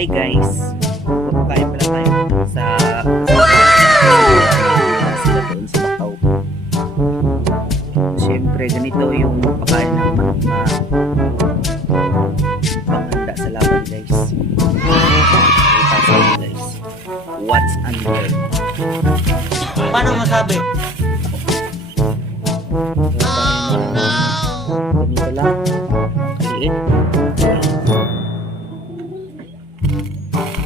Hi guys, magpapakain pala tayo sa sila doon sa Bakaw. Siyempre ganito yung pagpapakain ng manok na panghanda sa laban guys. Guys, what's under? Paano masabi? Ganito lang, kaliit.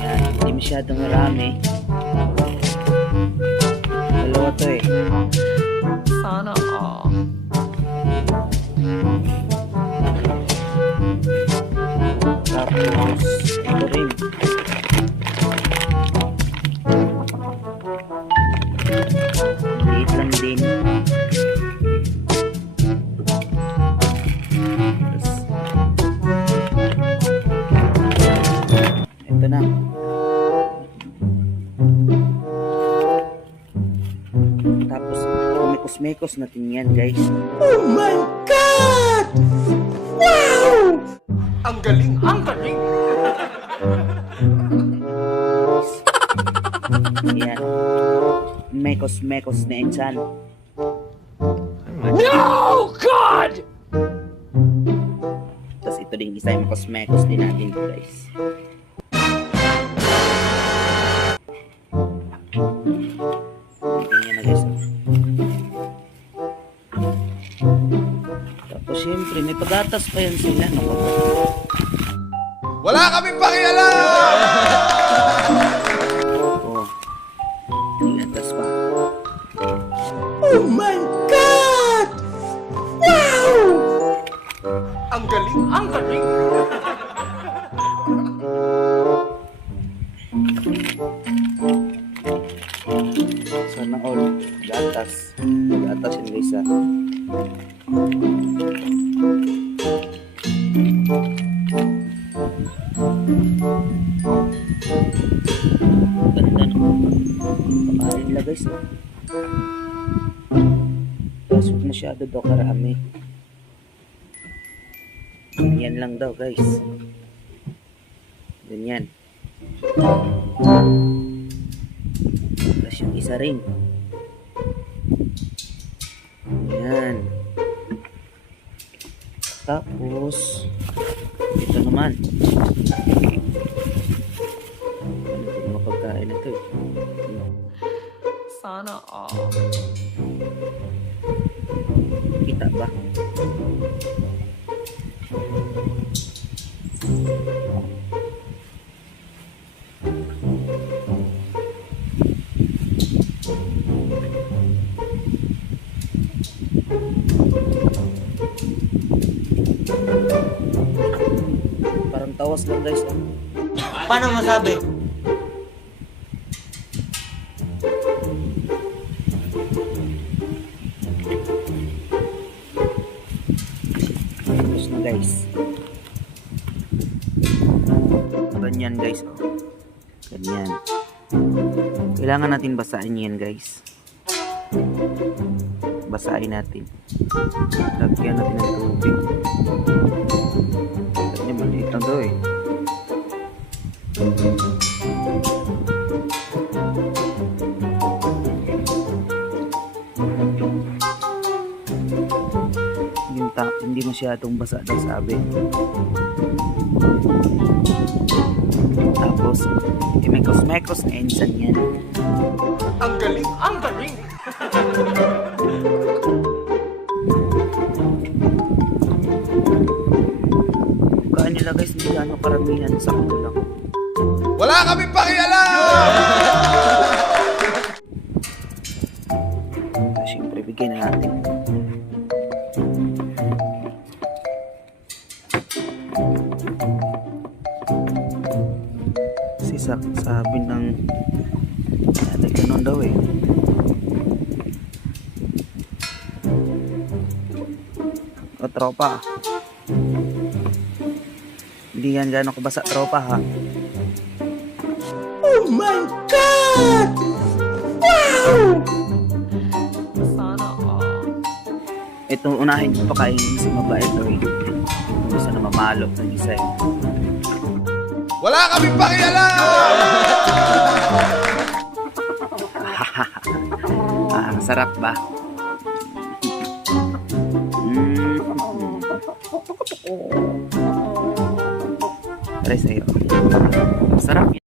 Yan, hindi masyadong marami. Dalawa to eh. Sana all. Tapos, ito rin. Liit lang din. Ito na. Tapos, kumikos-mekos natin yan, guys. Oh my God! Wow! Ang galing! Ang galing! Yan. Mekos-mekos na ensan. No! God! Tapos ito din isa yung mekos-mekos din natin, guys. Ganyan na guys. Tapos syempre may pagatas pa yan sila. Wala kaming pakialam! Oo. Nilatas pa. Oh my God! Wow! Ang galing! Ang galing! Sana all. Gatas. Gatas yun guys ah. Ganda no. Pakain nila guys. Tapos huwag masyado daw karami. Ganyan lang daw guys. Ganyan. Tapos yung isa rin. Yan. Tapos ito naman. Ano ito mga pagkain na ito eh. Sana all. Kita ba? Parang tawas lang guys. Paano masabi? Tapos na guys. Ganyan guys. Oh. Ganyan. Kailangan natin basahin yan guys. Basahin natin. Lagyan natin ng tubig. Ganyan maliit lang daw eh. Hindi masyadong basa daw sabi. Tapos mekos-mekos na ensan yan. Ang galing! Ang galing! Bukaan nila guys, hindi gano'ng karamihan sa ako lang. Wala kaming pakialam! Siyempre bigyan na natin. Kasi sabi ng ganun daw eh. O tropa, hindi yan gano'ng kabasa tropa ha. Oh my God! Wow! Sana all. Ito unahin ko pa kainin sa mabait to eh. Ito isa na mamalo ng isa eh. Wala kaming pakialam! Ang sarap ba? Pare sa'yo. Sarap.